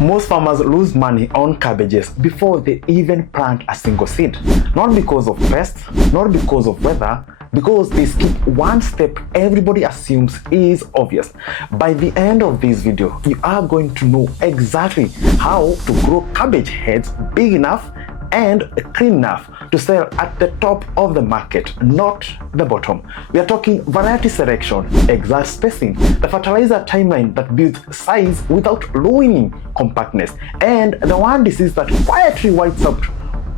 Most farmers lose money on cabbages before they even plant a single seed. Not because of pests, not because of weather, because they skip one step everybody assumes is obvious. By the end of this video, you are going to know exactly how to grow cabbage heads big enough and clean enough to sell at the top of the market, not the bottom. We are talking variety selection, exact spacing, the fertilizer timeline that builds size without ruining compactness, and the one disease that quietly wipes out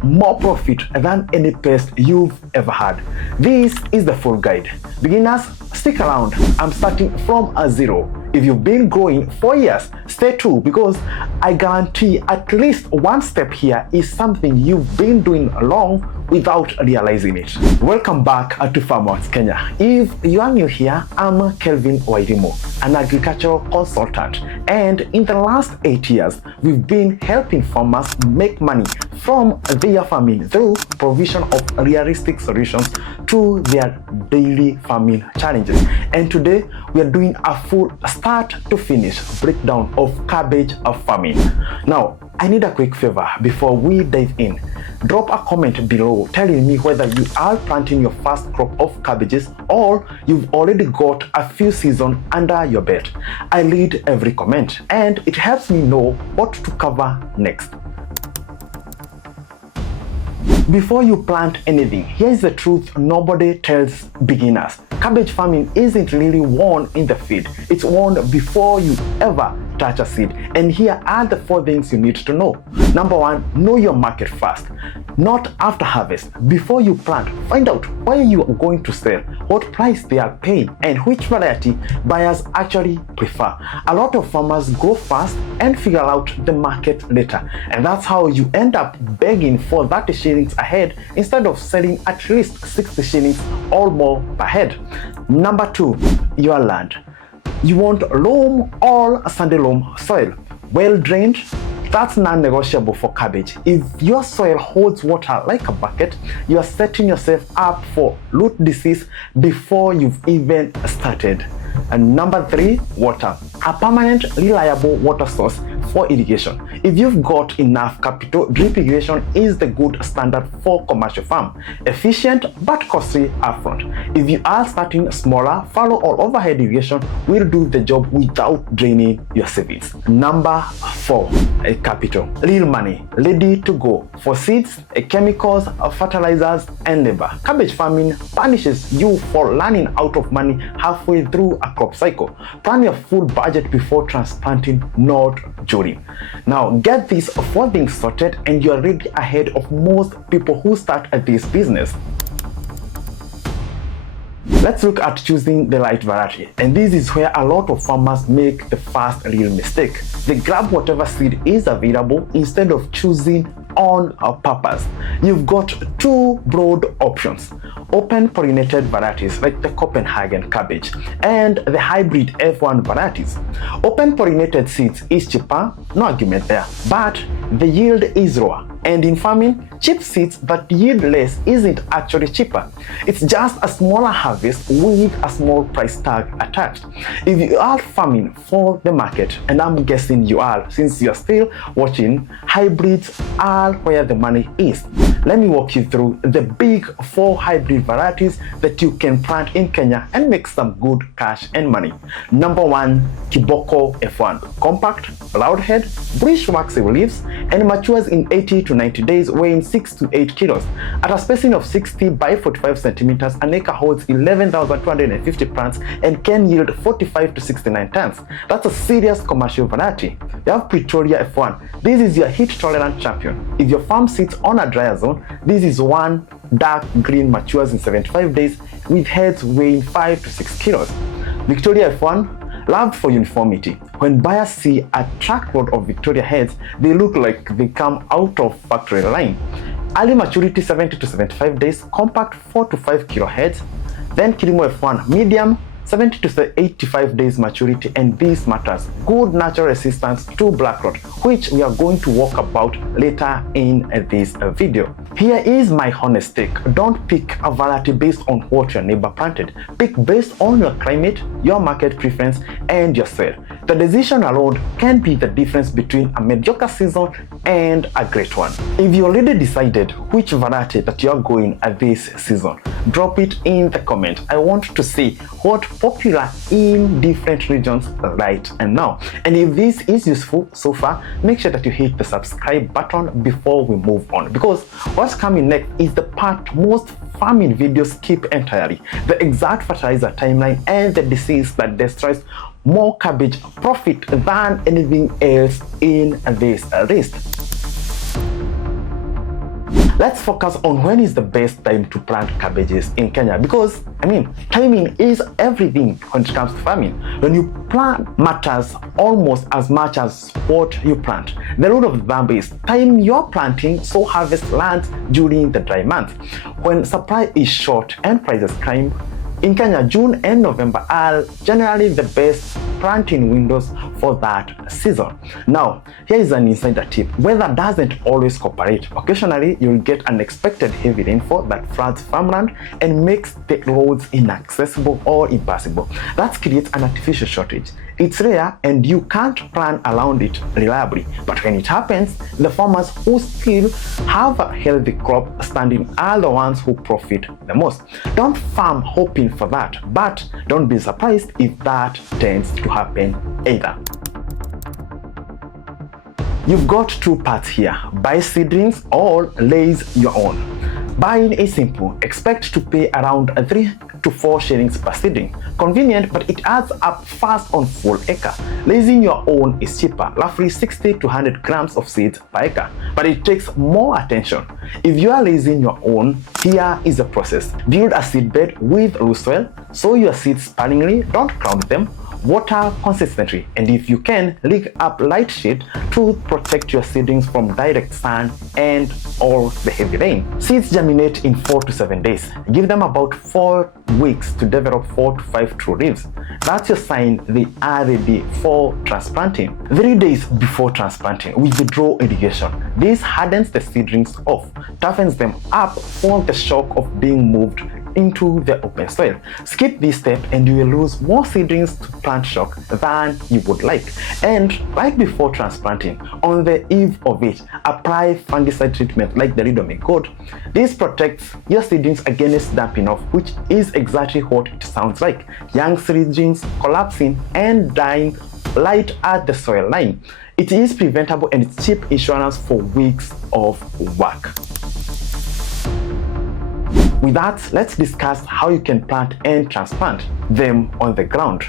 more profit than any pest you've ever had. This is the full guide. Beginners, stick around. I'm starting from a zero. If you've been growing for years, stay true, because I guarantee at least one step here is something you've been doing long without realizing it. Welcome back to Farmers Kenya. If you are new here, I'm Kelvin Wairimo, an agricultural consultant, and in the last 8 years, we've been helping farmers make money from their farming through provision of realistic solutions to their daily farming challenges. And today, we are doing a full start to finish breakdown of cabbage farming. Now, I need a quick favor before we dive in. Drop a comment below telling me whether you are planting your first crop of cabbages or you've already got a few seasons under your belt. I read every comment and it helps me know what to cover next. Before you plant anything, here's the truth nobody tells beginners. Cabbage farming isn't really won in the field. It's won before you ever touch a seed. And here are the 4 things you need to know. Number 1, know your market first. Not after harvest. Before you plant, find out where you are going to sell, what price they are paying, and which variety buyers actually prefer. A lot of farmers go fast and figure out the market later. And that's how you end up begging for 30 shillings a head instead of selling at least 60 shillings or more per head. Number 2, your land. You want loam or sandy loam soil, well drained. That's non-negotiable for cabbage. If your soil holds water like a bucket, you are setting yourself up for root disease before you've even started. And number 3, water. A permanent, reliable water source for irrigation. If you've got enough capital, drip irrigation is the good standard for commercial farm. Efficient but costly upfront. If you are starting smaller, fallow or overhead irrigation will do the job without draining your savings. Number 4, capital. Real money, ready to go for seeds, chemicals, fertilizers, and labor. Cabbage farming punishes you for running out of money halfway through a crop cycle. Plan your full budget before transplanting, not during. Now, get these 4 things sorted and you are ready ahead of most people who start at this business. Let's look at choosing the right variety, and this is where a lot of farmers make the first real mistake. They grab whatever seed is available instead of choosing on purpose. You've got 2 broad options: open pollinated varieties like the Copenhagen cabbage and the hybrid F1 varieties. Open pollinated seeds is cheaper, no argument there, but the yield is lower. And in farming, cheap seeds that yield less isn't actually cheaper. It's just a smaller harvest with a small price tag attached. If you are farming for the market, and I'm guessing you are since you're still watching, hybrids are where the money is. Let me walk you through the big 4 hybrid varieties that you can plant in Kenya and make some good cash and money. Number 1, Kiboko F1. Compact, round head, bluish waxy leaves, and matures in 80 to 90 days, weighing 6 to 8 kilos. At a spacing of 60 by 45 centimeters, an acre holds 11,250 plants and can yield 45 to 69 tons. That's a serious commercial variety. You have Pretoria F1. This is your heat-tolerant champion. If your farm sits on a drier zone, this is one dark green, matures in 75 days with heads weighing 5 to 6 kilos. Victoria F1, loved for uniformity. When buyers see a truckload of Victoria heads, they look like they come out of factory line. Early maturity 70 to 75 days, compact 4 to 5 kilo heads. Then Kilimo F1, medium 70 to 85 days maturity, and this matters. Good natural resistance to black rot, which we are going to talk about later in this video. Here is my honest take. Don't pick a variety based on what your neighbor planted. Pick based on your climate, your market preference, and your soil. The decision alone can be the difference between a mediocre season and a great one. If you already decided which variety that you're going at this season, drop it in the comment. I want to see what popular in different regions right and now. And if this is useful so far, make sure that you hit the subscribe button before we move on, because what's coming next is the part most farming videos skip entirely: the exact fertilizer timeline and the disease that destroys more cabbage profit than anything else in this list. Let's focus on when is the best time to plant cabbages in Kenya, because timing is everything when it comes to farming. When you plant matters almost as much as what you plant. The rule of thumb is time your planting so harvest lands during the dry months. When supply is short and prices climb, in Kenya, June and November are generally the best planting windows for that season. Now, here is an insider tip. Weather doesn't always cooperate. Occasionally, you'll get unexpected heavy rainfall that floods farmland and makes the roads inaccessible or impassable. That creates an artificial shortage. It's rare and you can't plan around it reliably. But when it happens, the farmers who still have a healthy crop standing are the ones who profit the most. Don't farm hoping for that, but don't be surprised if that tends to happen either. You've got two paths here: buy seedlings or raise your own. Buying is simple. Expect to pay around 3 to 4 shillings per seedling. Convenient, but it adds up fast on full acre. Raising your own is cheaper, roughly 60 to 100 grams of seeds per acre, but it takes more attention. If you are raising your own, here is the process. Build a seed bed with loose soil. Sow your seeds sparingly, don't crowd them. Water consistently, and if you can, rig up light shade to protect your seedlings from direct sun and or the heavy rain. Seeds germinate in 4 to 7 days. Give them about 4 weeks to develop 4 to 5 true leaves. That's your sign they are ready for transplanting. 3 days before transplanting, withdraw irrigation. This hardens the seedlings off, toughens them up for the shock of being moved into the open soil. Skip this step and you will lose more seedlings to plant shock than you would like. And like before transplanting, on the eve of it, apply fungicide treatment like the Ridomig code. This protects your seedlings against damping off, which is exactly what it sounds like: young seedlings collapsing and dying right at the soil line. It is preventable and it's cheap insurance for weeks of work. With that, let's discuss how you can plant and transplant them on the ground.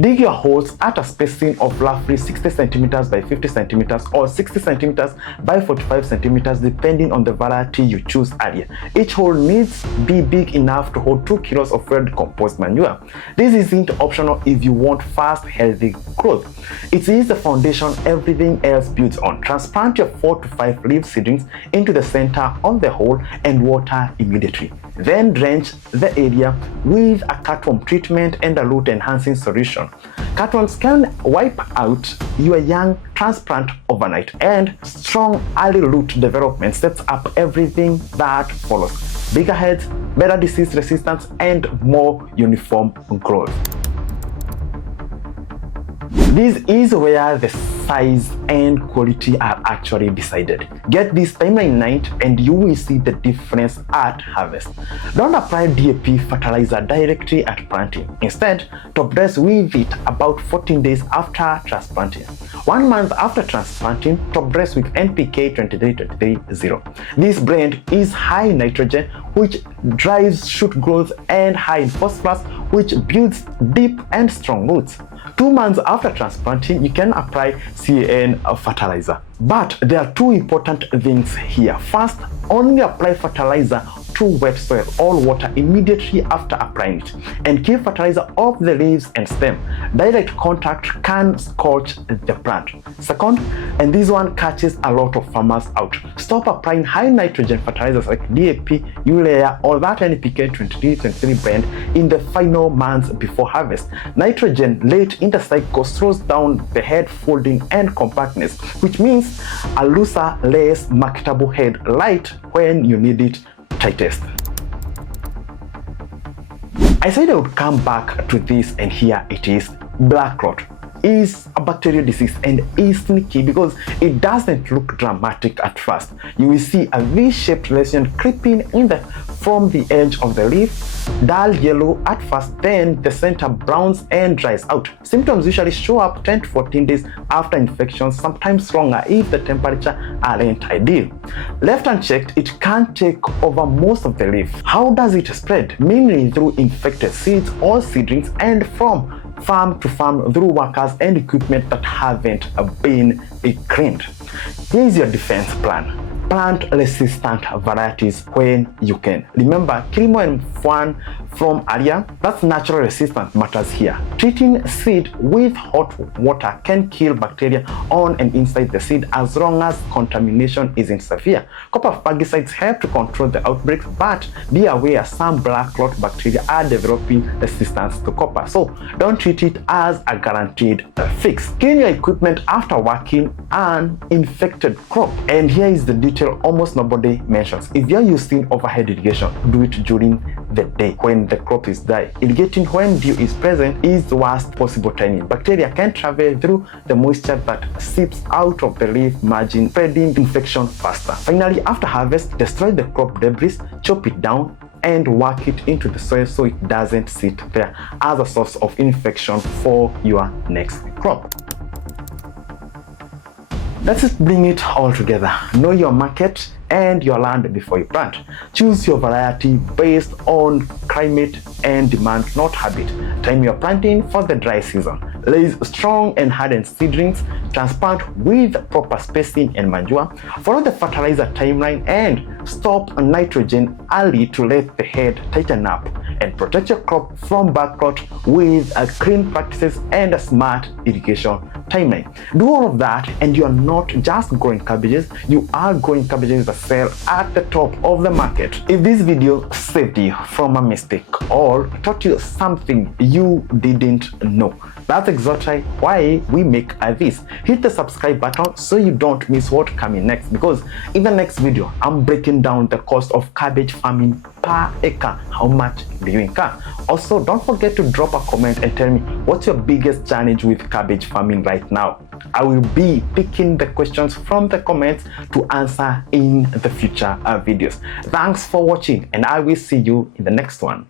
Dig your holes at a spacing of roughly 60 centimeters by 50 centimeters or 60 centimeters by 45 centimeters depending on the variety you choose earlier. Each hole needs to be big enough to hold 2 kilos of well-decomposed manure. This isn't optional if you want fast, healthy growth. It is the foundation everything else builds on. Transplant your 4 to 5 leaf seedlings into the center of the hole and water immediately. Then drench the area with a cutworm treatment and a root enhancing solution. Cutworms can wipe out your young transplant overnight, and strong early root development sets up everything that follows: bigger heads, better disease resistance, and more uniform growth. This is where the size and quality are actually decided. Get this timeline right and you will see the difference at harvest. Don't apply DAP fertilizer directly at planting. Instead, top dress with it about 14 days after transplanting. 1 month after transplanting, top dress with NPK 23-23-0. This blend is high in nitrogen, which drives shoot growth, and high in phosphorus, which builds deep and strong roots. 2 months after transplanting, you can apply CAN fertilizer. But there are 2 important things here. First, only apply fertilizer to wet soil or water immediately after applying it, and keep fertilizer off the leaves and stem. Direct contact can scorch the plant. Second, and this one catches a lot of farmers out, stop applying high nitrogen fertilizers like DAP, urea, or that NPK 23-23 blend in the final months before harvest. Nitrogen late in the cycle slows down the head folding and compactness, which means a looser, less marketable head right when you need it tightest. I said I would come back to this, and here it is: black rot. is a bacterial disease and is sneaky because it doesn't look dramatic at first. You will see a V-shaped lesion creeping from the edge of the leaf, dull yellow at first, then the center browns and dries out. Symptoms usually show up 10 to 14 days after infection, sometimes longer if the temperature aren't ideal. Left unchecked, it can take over most of the leaf. How does it spread? Mainly through infected seeds or seedlings, and from farm to farm through workers and equipment that haven't been cleaned. Here is your defense plan. Plant resistant varieties when you can. Remember, kilimo and fwan from earlier, that's natural resistance matters here. Treating seed with hot water can kill bacteria on and inside the seed as long as contamination isn't severe. Copper fungicides help to control the outbreaks, but be aware some black clot bacteria are developing resistance to copper, so don't treat it as a guaranteed fix. Clean your equipment after working an infected crop, and here is the detail almost nobody mentions. If you're using overhead irrigation, do it during the day when the crop is dry. Irrigating when dew is present is the worst possible timing. Bacteria can travel through the moisture that seeps out of the leaf margin, spreading infection faster. Finally, after harvest, destroy the crop debris, chop it down, and work it into the soil so it doesn't sit there as a source of infection for your next crop. Let's just bring it all together. Know your market and your land before you plant. Choose your variety based on climate and demand, not habit. Time your planting for the dry season. Raise strong and hardened seedlings. Transplant with proper spacing and manure. Follow the fertilizer timeline and stop nitrogen early to let the head tighten up. And protect your crop from backrot with clean practices and a smart irrigation timeline. Do all of that and you are not just growing cabbages, you are growing cabbages that sell at the top of the market. If this video saved you from a mistake or taught you something you didn't know, that's exactly why we make this. Hit the subscribe button so you don't miss what's coming next, because in the next video I'm breaking down the cost of cabbage farming per acre. How much do you incur? Also, don't forget to drop a comment and tell me what's your biggest challenge with cabbage farming right now. I will be picking the questions from the comments to answer in the future videos. Thanks for watching, and I will see you in the next one.